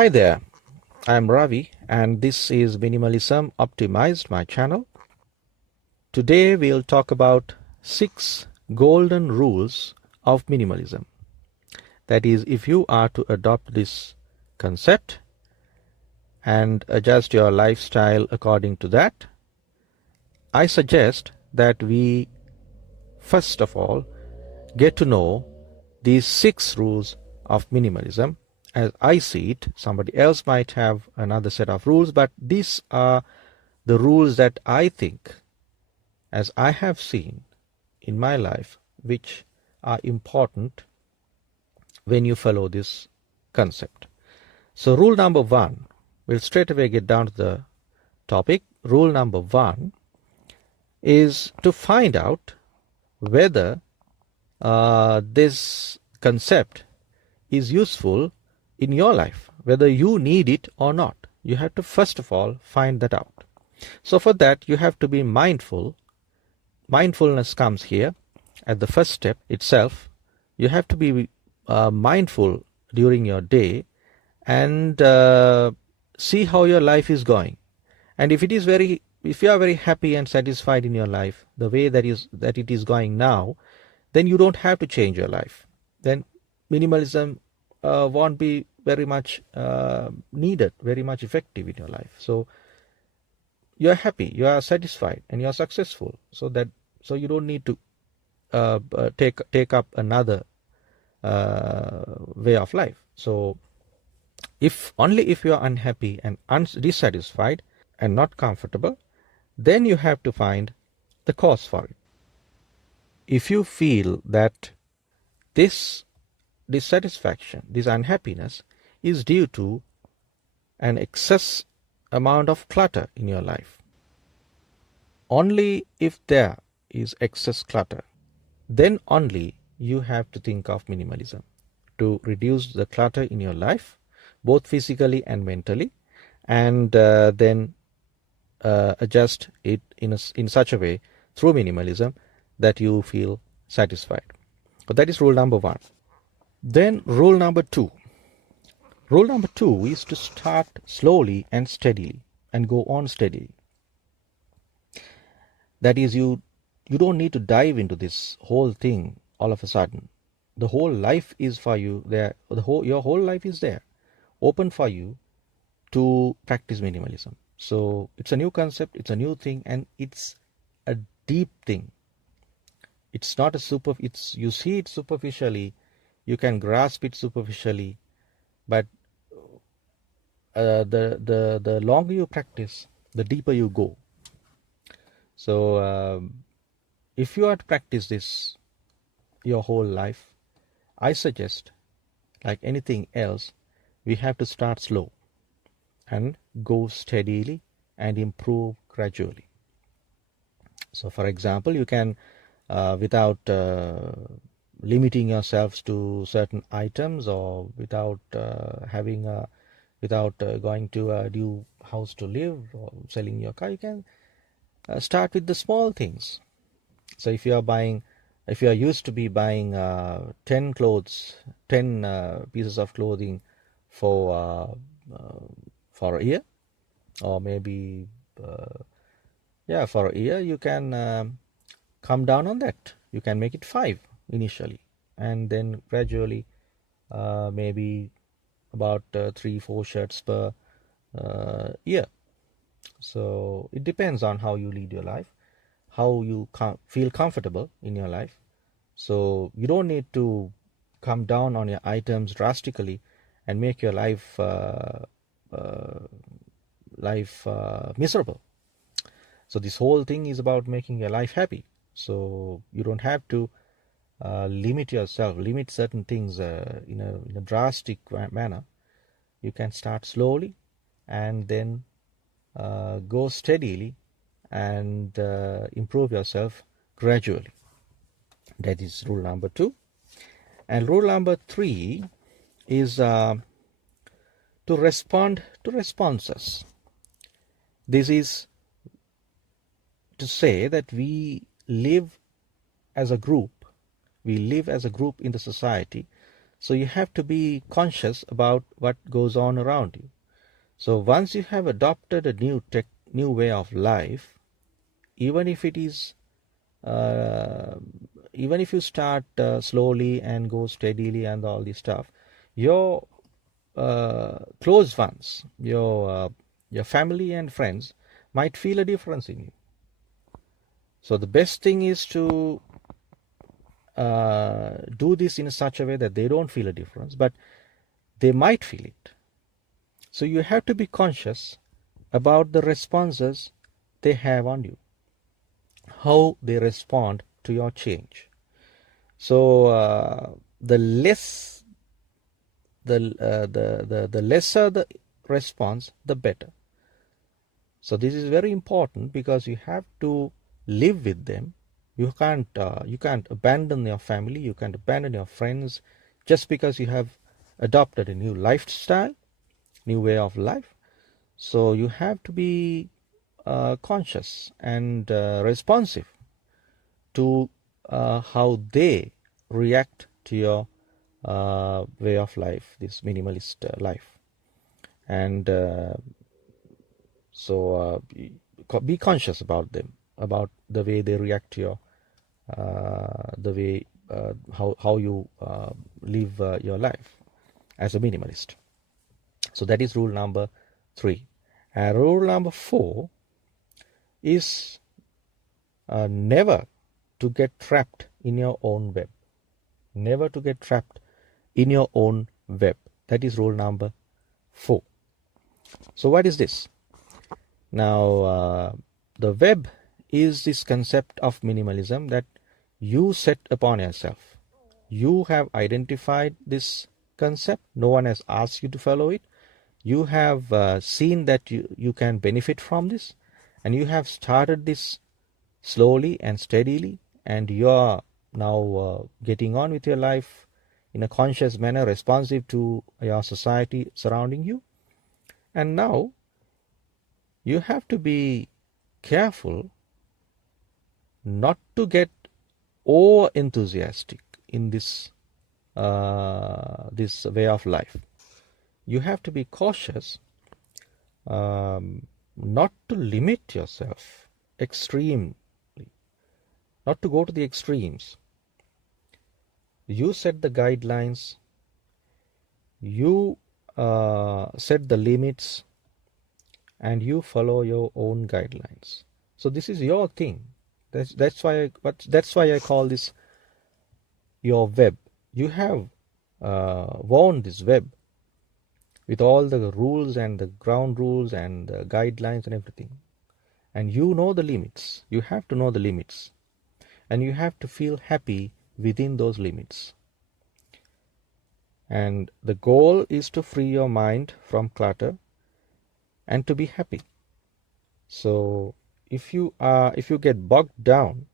Hi there, I'm Ravi and this is Minimalism Optimized, my channel. Today we'll talk about 6 golden rules of minimalism. That is, if you are to adopt this concept and adjust your lifestyle according to that, I suggest that we first of all get to know these 6 rules of minimalism. As I see it, somebody else might have another set of rules, but these are the rules that I think, as I have seen in my life, which are important when you follow this concept. So rule number 1, we'll straight away get down to the topic. Rule number 1 is to find out whether this concept is useful in your life, whether you need it or not. You have to first of all find that out. So for that you have to be mindful. Mindfulness comes here at the first step itself. You have to be mindful during your day and see how your life is going. And if you are very happy and satisfied in your life, the way that it is going now, then you don't have to change your life. Then minimalism won't be very much needed, very much effective in your life. So you are happy, you are satisfied, and you are successful. So you don't need to take up another way of life. So if you are unhappy and dissatisfied and not comfortable, then you have to find the cause for it. If you feel that this dissatisfaction, this unhappiness is due to an excess amount of clutter in your life, only if there is excess clutter, then only you have to think of minimalism to reduce the clutter in your life, both physically and mentally, and then adjust it in such a way through minimalism that you feel satisfied. So that is rule number 1. Then rule number 2. Rule number 2 is to start slowly and steadily and go on steadily. That is, you don't need to dive into this whole thing all of a sudden. The whole life is for you there. Your whole life is there, open for you to practice minimalism. So it's a new concept, it's a new thing, and it's a deep thing. It's not you see it superficially, you can grasp it superficially, but the longer you practice, the deeper you go. So if you are to practice this your whole life, I suggest, like anything else, we have to start slow and go steadily and improve gradually. So for example, you can without limiting yourselves to certain items, or without going to a new house to live or selling your car, you can start with the small things. So if you are used to be buying 10 pieces of clothing for a year, or maybe for a year, you can come down on that. You can make it 5 initially, and then gradually maybe about 3-4 shirts per year. So it depends on how you lead your life, how you feel comfortable in your life. So you don't need to come down on your items drastically and make your life miserable. So this whole thing is about making your life happy. So you don't have to limit certain things in a drastic manner. You can start slowly and then go steadily and improve yourself gradually. That is rule number 2. And rule number 3 is to respond to responses. This is to say that we live as a group in the society. So you have to be conscious about what goes on around you. So once you have adopted a new way of life, even if it is uh, even if you start slowly and go steadily and all this stuff, your close ones, your family and friends might feel a difference in you. So the best thing is to do this in such a way that they don't feel a difference, but they might feel it. So you have to be conscious about the responses they have on you, how they respond to your change. So the less the lesser the response, the better. So this is very important because you have to live with them. You can't abandon your family, you can't abandon your friends just because you have adopted a new lifestyle, new way of life. So you have to be conscious and responsive to how they react to your way of life, this minimalist life. And so be conscious about them, about the way they react to your the way how you live your life as a minimalist. So that is rule number 3. And rule number 4 is never to get trapped in your own web. Never to get trapped in your own web. That is rule number 4. So what is this? Now, the web is this concept of minimalism that you set upon yourself. You have identified this concept. No one has asked you to follow it. You have seen that you can benefit from this, and you have started this slowly and steadily, and you are now getting on with your life in a conscious manner, responsive to your society surrounding you. And now you have to be careful not to get over enthusiastic in this way of life. You have to be cautious not to limit yourself extremely, not to go to the extremes. You set the guidelines, you set the limits, and you follow your own guidelines. So this is your thing. That's why I call this your web. You have worn this web with all the rules and the ground rules and the guidelines and everything. And you know the limits. You have to know the limits. And you have to feel happy within those limits. And the goal is to free your mind from clutter and to be happy. So if you get bogged down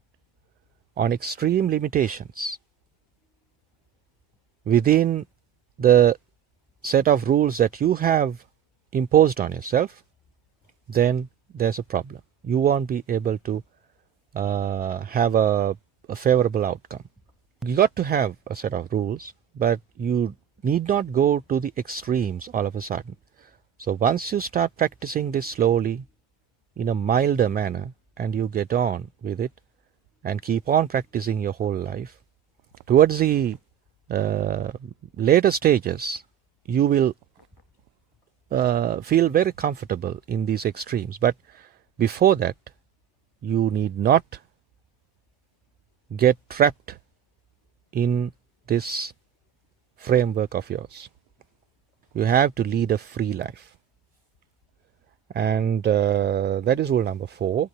on extreme limitations within the set of rules that you have imposed on yourself, then there's a problem. You won't be able to have a favorable outcome. You got to have a set of rules, but you need not go to the extremes all of a sudden. So once you start practicing this slowly in a milder manner, and you get on with it and keep on practicing your whole life, towards the later stages, you will feel very comfortable in these extremes. But before that, you need not get trapped in this framework of yours. You have to lead a free life. And that is rule number 4.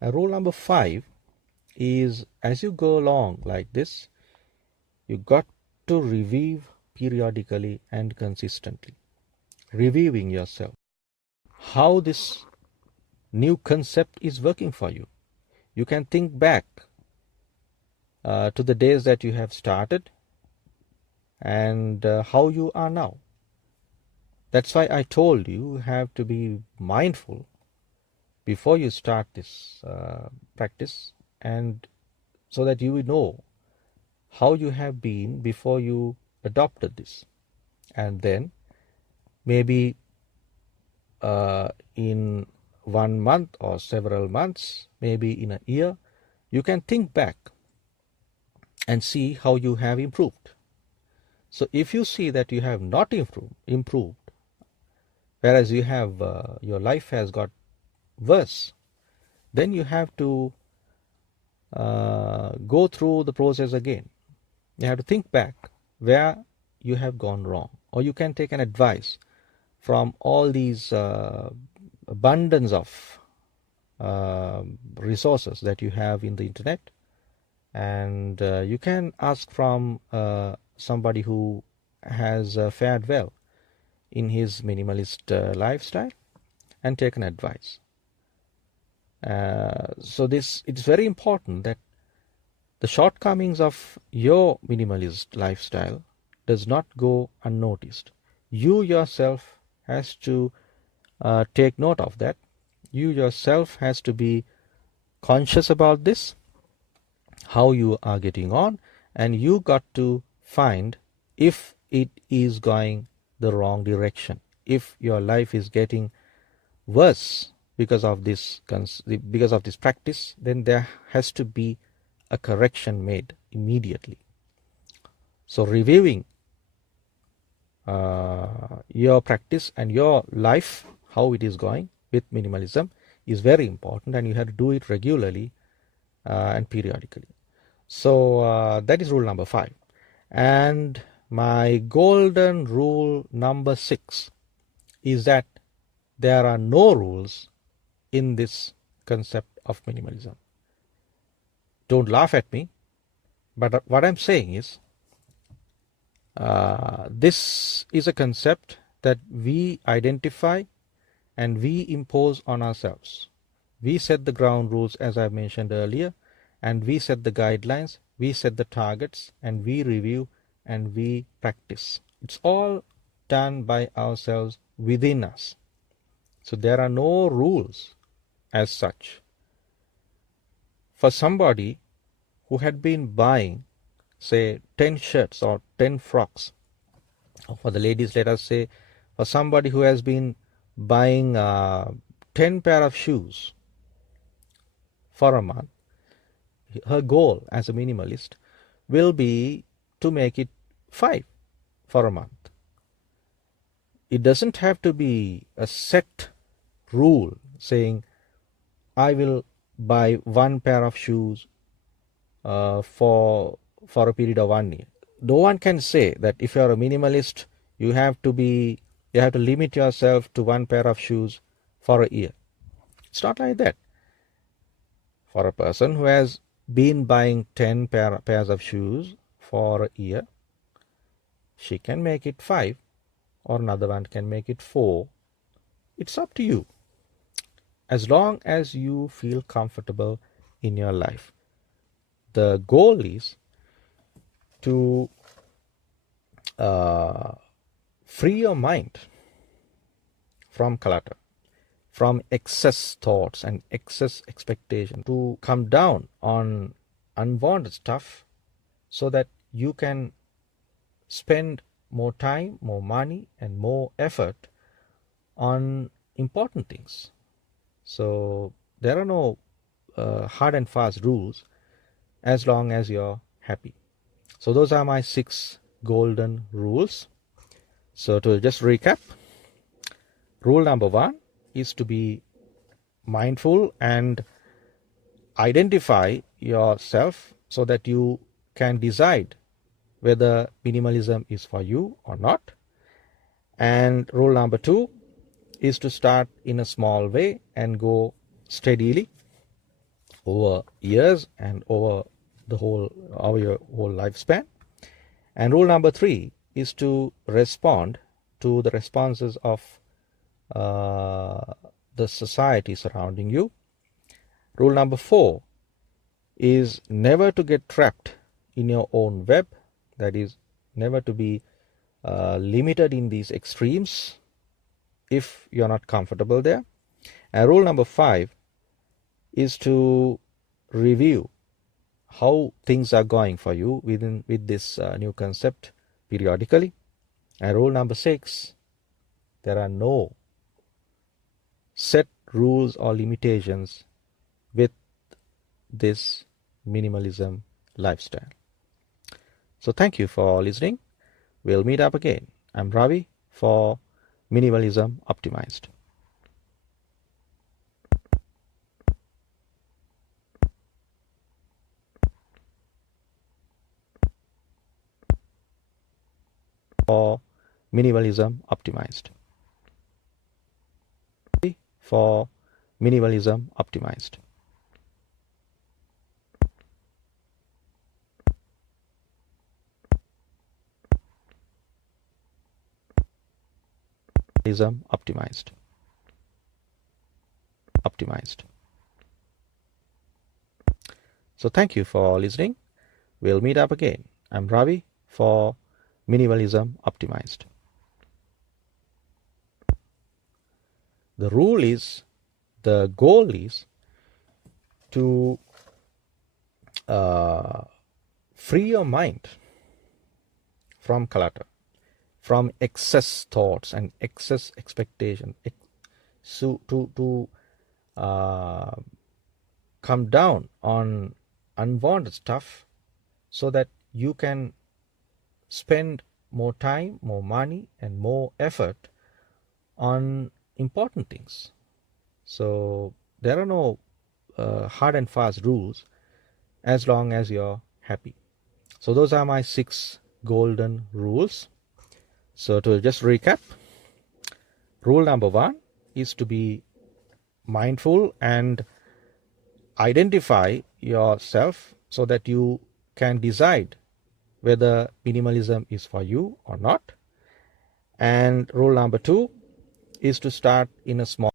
And rule number 5 is, as you go along like this, you got to review periodically and consistently. Reviewing yourself. How this new concept is working for you. You can think back to the days that you have started and how you are now. That's why I told you have to be mindful before you start this practice, and so that you will know how you have been before you adopted this, and then maybe in 1 month or several months, maybe in a year, you can think back and see how you have improved. So if you see that you have not improved, whereas you have your life has got worse, then you have to go through the process again. You have to think back where you have gone wrong, or you can take an advice from all these abundance of resources that you have in the internet, and you can ask from somebody who has fared well in his minimalist lifestyle and take an advice. So it's very important that the shortcomings of your minimalist lifestyle does not go unnoticed. You yourself has to take note of that. You yourself has to be conscious about this, how you are getting on, and you got to find if it is going the wrong direction, if your life is getting worse because of this practice, then there has to be a correction made immediately. So reviewing your practice and your life, how it is going with minimalism, is very important, and you have to do it regularly and periodically. So that is rule number 5. And my golden rule number 6 is that there are no rules in this concept of minimalism. Don't laugh at me, but what I'm saying is this is a concept that we identify and we impose on ourselves. We set the ground rules, as I mentioned earlier, and we set the guidelines, we set the targets, and we review and we practice. It's all done by ourselves within us. So there are no rules as such. For somebody who had been buying, say, 10 shirts or 10 frocks, or for the ladies, let us say, for somebody who has been buying 10 pair of shoes for a month, her goal as a minimalist will be to make it 5 for a month. It doesn't have to be a set rule saying, I will buy 1 pair of shoes for a period of 1 year. No one can say that if you are a minimalist, you have to limit yourself to 1 pair of shoes for a year. It's not like that. For a person who has been buying 10 pairs of shoes for a year, she can make it 5, or another one can make it 4. It's up to you, as long as you feel comfortable in your life. The goal is to free your mind from clutter, from excess thoughts and excess expectation, to come down on unwanted stuff so that you can spend more time, more money, and more effort on important things. So there are no hard and fast rules as long as you're happy. So those are my 6 golden rules. So to just recap, rule number 1 is to be mindful and identify yourself so that you can decide whether minimalism is for you or not. And rule number 2 is to start in a small way and go steadily over years and over your whole lifespan. And rule number 3 is to respond to the responses of the society surrounding you. Rule number 4 is never to get trapped in your own web. That is, never to be limited in these extremes if you're not comfortable there. And rule number 5 is to review how things are going for you with this new concept periodically. And rule number 6, there are no set rules or limitations with this minimalism lifestyle. So thank you for listening. We'll meet up again. I'm Ravi for Minimalism Optimized. For Minimalism Optimized. For Minimalism Optimized. Minimalism Optimized. Optimized. So thank you for listening. We'll meet up again. I'm Ravi for Minimalism Optimized. The goal is to free your mind from clutter, from excess thoughts and excess expectation, so to come down on unwanted stuff so that you can spend more time, more money, and more effort on important things. So there are no hard and fast rules as long as you're happy. So those are my 6 golden rules. So to just recap, rule number 1 is to be mindful and identify yourself so that you can decide whether minimalism is for you or not. And rule number 2 is to start in a small